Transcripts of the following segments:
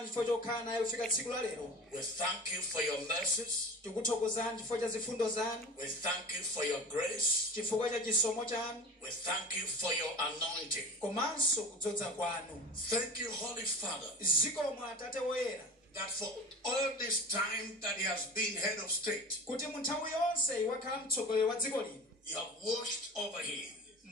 tikuthokozani chifukwa chokhala naye kufika tsiku la lero. We thank you for your mercies. Tikuthokozani chifukwa cha zifundo zanu. We thank you for your grace. Chifukwa cha chisomo chanu. We thank you for your anointing. Komanso kudzodza kwanu. Thank you, Holy Father, Zikomo Atate woyera. that for all this time that he has been head of state, Kuti mu nthawi yonse wakhala mtsogoleri wa dziko lino. you have watched over him.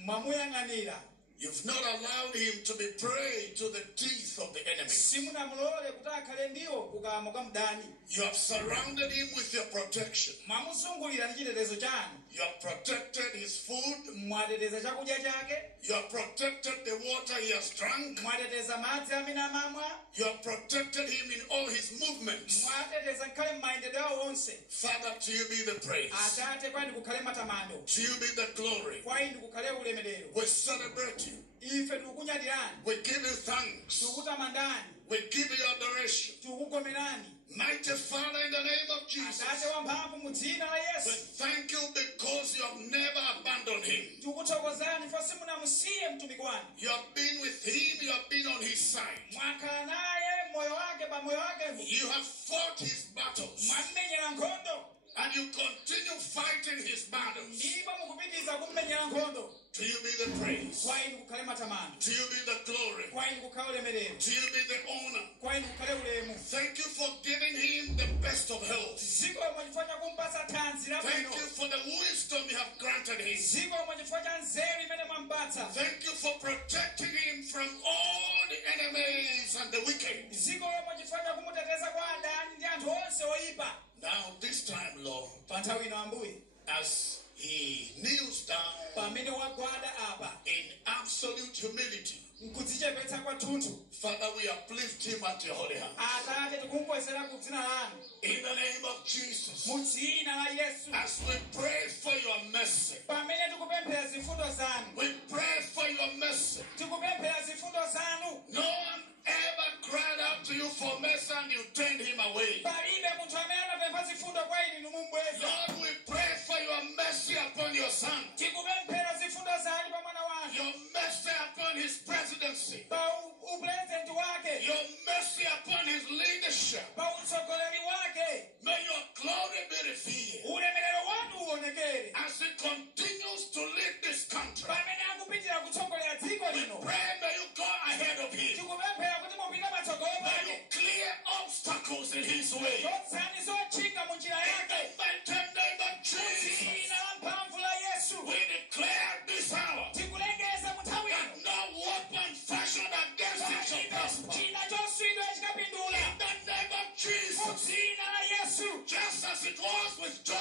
Mwamuyang'anira. You've not allowed him to be prey to the teeth of the enemy. Simunamulole kuti akhale ndiwo kukamo kwa mdani. You have surrounded him with your protection. Mwamuzungulira ndi chitetezo chanu. You have protected his food. Mwateteza chakudya chake. You have protected the water he has drunk. Mwateteza madzi amene amamwa. You have protected him in all his movements. Mwateteza nkhale m'mayendedwe awo onse. Father, to you be the praise. Atate kwani kukhale matamando. To you be the glory. Kwani kukhale ulemerero. We celebrate you. Ife tikukunyadirani. We give you thanks. Tikukutamandani. We give you adoration. Tikukukomerani. Mighty Father, in the name of Jesus, Atate wamphamvu mu dzina la we Yesu. thank you because you have never abandoned him. Tikuthokozani chifukwa simunamusiye mtumiki wanu. You have been with him. You have been on his side. Mwakhala naye moyo wake pa moyo wake. You have fought his battles. Mwammenyera nkhondo. And you continue fighting his battles. Ndipo mukupitiriza kummenyera nkhondo. To you be the praise. Kwani kukhale matamando. To you be the glory. Kwani kukhale ulemerero. To you be the honor. Kwani kukhale ulemu. Thank you for giving him the best of health. Zikomo chifukwa cha kumpatsa thanzi Thank labwino. you for the wisdom you have granted him. Zikomo chifukwa cha nzeru imene mwampatsa. Thank you for protecting him from all the enemies and the wicked. Zikomo chifukwa cha kumuteteza kwa adani ndi anthu onse oyipa. Now this time, Lord, Pa nthawi ino Ambuye. as he kneels down Pamene wagwada apa. in absolute humility, Nkudzichepetsa kwathunthu. Father, we uplift him at your holy hand. Atate tikumkwezera ku dzina lanu. In the name of Jesus, Mu dzina la Yesu. as we pray for your mercy, Pamene tikupemphera zifundo zanu. we pray for your mercy. Tikupemphera zifundo zanu. No one ever cried out to you for mercy and you turned him away. Palibe munthu amene anapempha zifundo kwa inu mumubweza. Lord, we pray for your mercy upon your son, Tikupemphera zifundo zanu pa mwana wanu. your mercy upon his presidency, Pa upresidenti wake. your mercy upon his leadership. Pa utsogoleri wake. May your glory be revealed Ulemerero wanu uonekere. as he continues to lead this country. Pamene akupitira kutsogolera dziko We lino. pray, may you go ahead of him. Tikupemphera kuti mupite patsogolo May you pake. clear obstacles in his way. Zotsani zotchinga mu njira In yake. the mighty name of Jesus, Dzina la mphamvu la Yesu. we declare this hour Tikulengeza mu nthawi that ino. no weapon fashioned against him shall prosper. China choswidwa chikapindula. In the name of Mu Jesus, dzina la Yesu. just as it was with Job,